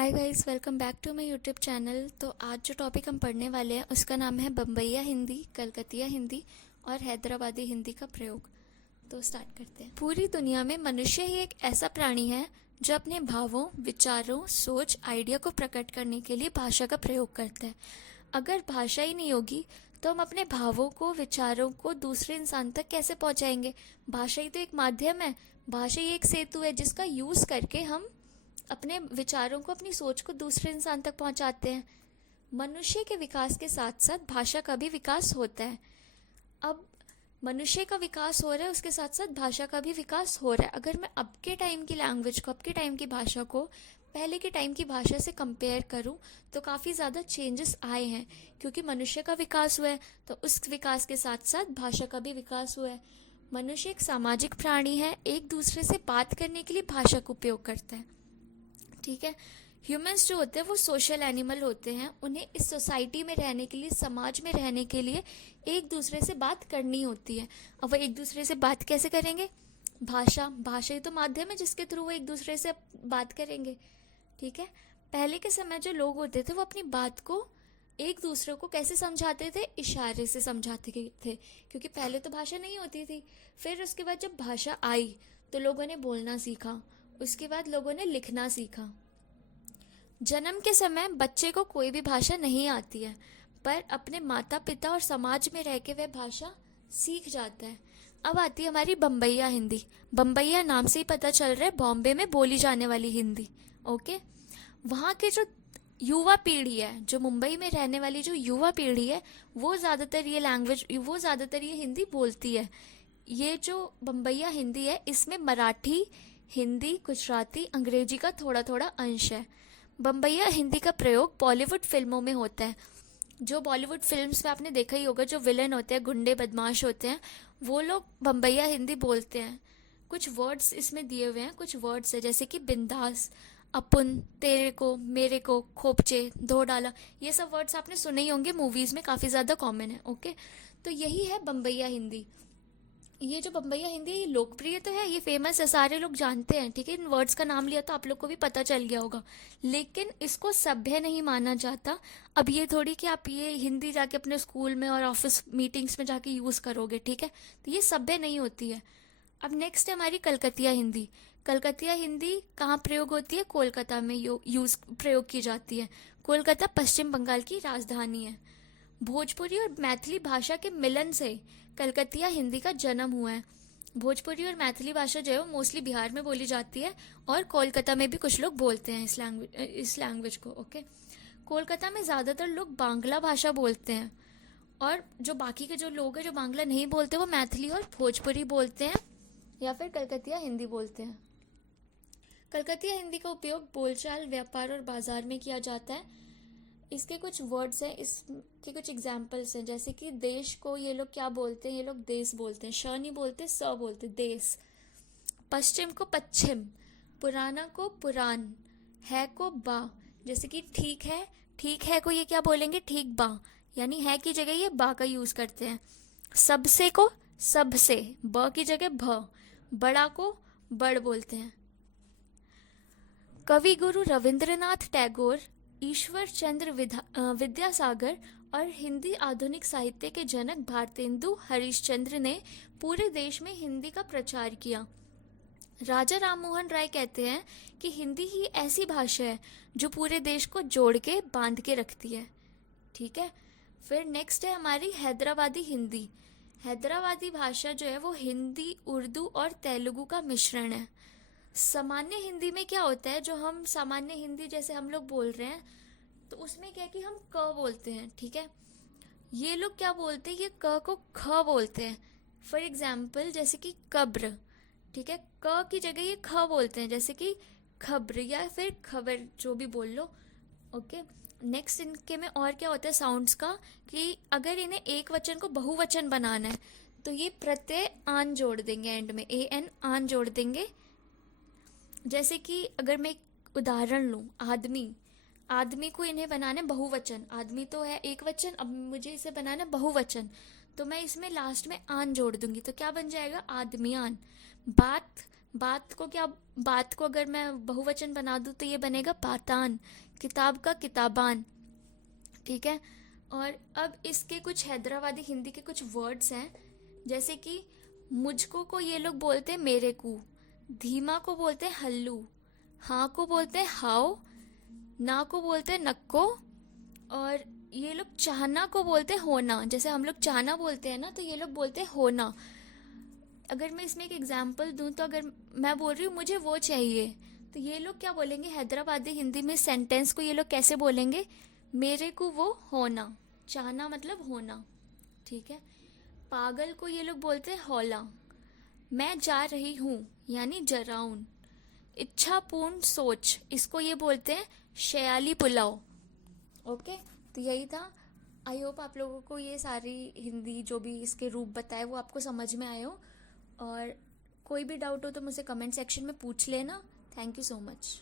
Hi guys, welcome back to my YouTube channel. तो आज जो टॉपिक हम पढ़ने वाले हैं उसका नाम है बम्बईया हिंदी, कलकतिया हिंदी और हैदराबादी हिंदी का प्रयोग। तो स्टार्ट करते हैं। पूरी दुनिया में मनुष्य ही एक ऐसा प्राणी है जो अपने भावों, विचारों, सोच, आइडिया को प्रकट करने के लिए भाषा का प्रयोग करता है। अगर भाषा ही नहीं होगी तो हम अपने भावों को, विचारों को दूसरे इंसान तक कैसे पहुंचाएंगे। भाषा ही तो एक माध्यम है, भाषा ही एक सेतु है जिसका यूज़ करके हम अपने विचारों को, अपनी सोच को दूसरे इंसान तक पहुंचाते हैं। मनुष्य के विकास के साथ साथ भाषा का भी विकास होता है। अब मनुष्य का विकास हो रहा है, उसके साथ साथ भाषा का भी विकास हो रहा है। अगर मैं अब के टाइम की लैंग्वेज को, अब के टाइम की भाषा को पहले के टाइम की भाषा से कंपेयर करूं तो काफ़ी ज़्यादा चेंजेस आए हैं, क्योंकि मनुष्य का विकास हुआ है तो उस विकास के साथ साथ भाषा का भी विकास हुआ है। मनुष्य एक सामाजिक प्राणी है, एक दूसरे से बात करने के लिए भाषा का उपयोग करता है। ठीक है। ह्यूमंस जो होते हैं वो सोशल एनिमल होते हैं। उन्हें इस सोसाइटी में रहने के लिए, समाज में रहने के लिए एक दूसरे से बात करनी होती है। अब वो एक दूसरे से बात कैसे करेंगे? भाषा भाषा ही तो माध्यम है जिसके थ्रू वो एक दूसरे से बात करेंगे। ठीक है। पहले के समय जो लोग होते थे वो अपनी बात को एक दूसरे को कैसे समझाते थे? इशारे से समझाते थे, क्योंकि पहले तो भाषा नहीं होती थी। फिर उसके बाद जब भाषा आई तो लोगों ने बोलना सीखा, उसके बाद लोगों ने लिखना सीखा। जन्म के समय बच्चे को कोई भी भाषा नहीं आती है, पर अपने माता पिता और समाज में रह के वह भाषा सीख जाता है। अब आती है हमारी बम्बईया हिंदी। बम्बईया नाम से ही पता चल रहा है बॉम्बे में बोली जाने वाली हिंदी। ओके। वहाँ के जो युवा पीढ़ी है, जो मुंबई में रहने वाली जो युवा पीढ़ी है, वो ज़्यादातर ये हिंदी बोलती है। ये जो बम्बईया हिंदी है इसमें मराठी, हिंदी, गुजराती, अंग्रेजी का थोड़ा थोड़ा अंश है। बम्बईया हिंदी का प्रयोग बॉलीवुड फिल्मों में होता है। जो बॉलीवुड फिल्म्स में आपने देखा ही होगा, जो विलन होते हैं, गुंडे बदमाश होते हैं, वो लोग बम्बईया हिंदी बोलते हैं। कुछ वर्ड्स इसमें दिए हुए हैं, कुछ वर्ड्स है जैसे कि बिंदास, अपुन, तेरे को, मेरे को, खोपचे, धो डाला। ये सब वर्ड्स आपने सुने ही होंगे, मूवीज में काफ़ी ज़्यादा कॉमन है। ओके। तो यही है बम्बईया हिंदी। ये जो बम्बईया हिंदी है ये लोकप्रिय तो है, ये फेमस है, सारे लोग जानते हैं। ठीक है। इन वर्ड्स का नाम लिया तो आप लोग को भी पता चल गया होगा, लेकिन इसको सभ्य नहीं माना जाता। अब ये थोड़ी कि आप ये हिंदी जाके अपने स्कूल में और ऑफिस मीटिंग्स में जाके यूज़ करोगे। ठीक है। तो ये सभ्य नहीं होती है। अब नेक्स्ट है हमारी कलकतिया हिंदी। कलकतिया हिंदी कहाँ प्रयोग होती है? कोलकाता में प्रयोग की जाती है। कोलकाता पश्चिम बंगाल की राजधानी है। भोजपुरी और मैथिली भाषा के मिलन से कलकतिया हिंदी का जन्म हुआ है। भोजपुरी और मैथिली भाषा जो है वो मोस्टली बिहार में बोली जाती है और कोलकाता में भी कुछ लोग बोलते हैं इस लैंग्वेज को। ओके। कोलकाता में ज़्यादातर लोग बांग्ला भाषा बोलते हैं, और जो बाकी के जो लोग हैं जो बांग्ला नहीं बोलते वो मैथिली और भोजपुरी बोलते हैं या फिर कलकतिया हिंदी बोलते हैं। कलकतिया हिंदी का उपयोग बोलचाल, व्यापार और बाजार में किया जाता है। इसके कुछ वर्ड्स हैं, इसके कुछ एग्जाम्पल्स हैं, जैसे कि देश को ये लोग क्या बोलते हैं? ये लोग देश बोलते हैं, श नहीं बोलते, स बोलते, देश। पश्चिम को पश्चिम, पुराना को पुरान, है को बा। जैसे कि ठीक है को ये क्या बोलेंगे? ठीक बा, यानी है की जगह ये बा का यूज करते हैं। सबसे को सबसे, ब की जगह भ। बड़ा को बड़ बोलते हैं। कवि गुरु रविंद्रनाथ टैगोर, ईश्वर चंद्र विद्यासागर और हिंदी आधुनिक साहित्य के जनक भारतेंदु हरिश्चंद्र ने पूरे देश में हिंदी का प्रचार किया। राजा राममोहन राय कहते हैं कि हिंदी ही ऐसी भाषा है जो पूरे देश को जोड़ के बांध के रखती है। ठीक है। फिर नेक्स्ट है हमारी हैदराबादी हिंदी। हैदराबादी भाषा जो है वो हिंदी, उर्दू और तेलुगु का मिश्रण है। सामान्य हिंदी में क्या होता है, जो हम सामान्य हिंदी जैसे हम लोग बोल रहे हैं तो उसमें क्या है कि हम क बोलते हैं। ठीक है। ये लोग क्या बोलते हैं? ये क को ख बोलते हैं। फॉर एग्जाम्पल जैसे कि कब्र। ठीक है। क की जगह ये ख बोलते हैं, जैसे कि खब्र या फिर खबर, जो भी बोल लो। ओके। नेक्स्ट इनके में और क्या होता है साउंड्स का, कि अगर इन्हें एक वचन को बहुवचन बनाना है तो ये प्रत्यय आन जोड़ देंगे, एंड में AN आन जोड़ देंगे। जैसे कि अगर मैं एक उदाहरण लूँ, आदमी को इन्हें बनाना है बहुवचन। आदमी तो है एक वचन, अब मुझे इसे बनाना है बहुवचन, तो मैं इसमें लास्ट में आन जोड़ दूंगी तो क्या बन जाएगा? आदमियान। बात बात को अगर मैं बहुवचन बना दूँ तो ये बनेगा पातान, किताब का किताबान। ठीक है। और अब इसके कुछ हैदराबादी हिंदी के कुछ वर्ड्स हैं, जैसे कि मुझको को ये लोग बोलते हैं मेरे को, धीमा को बोलते हैं हल्लू, हाँ को बोलते हैं हाओ, ना को बोलते हैं नक्को, और ये लोग चाहना को बोलते हैं होना। जैसे हम लोग चाहना बोलते हैं ना, तो ये लोग बोलते हैं होना। अगर मैं इसमें एक एग्जांपल दूं, तो अगर मैं बोल रही हूँ मुझे वो चाहिए, तो ये लोग क्या बोलेंगे हैदराबादी हिंदी में? सेंटेंस को ये लोग कैसे बोलेंगे? मेरे को वो होना। चाहना मतलब होना। ठीक है। पागल को ये लोग बोलते हैं हौला। मैं जा रही हूँ यानी जराउन। इच्छापूर्ण सोच, इसको ये बोलते हैं शयाली पुलाव। ओके, तो यही था। आई होप आप लोगों को ये सारी हिंदी जो भी इसके रूप बताए वो आपको समझ में आए हो। और कोई भी डाउट हो तो मुझे कमेंट सेक्शन में पूछ लेना। Thank you so much.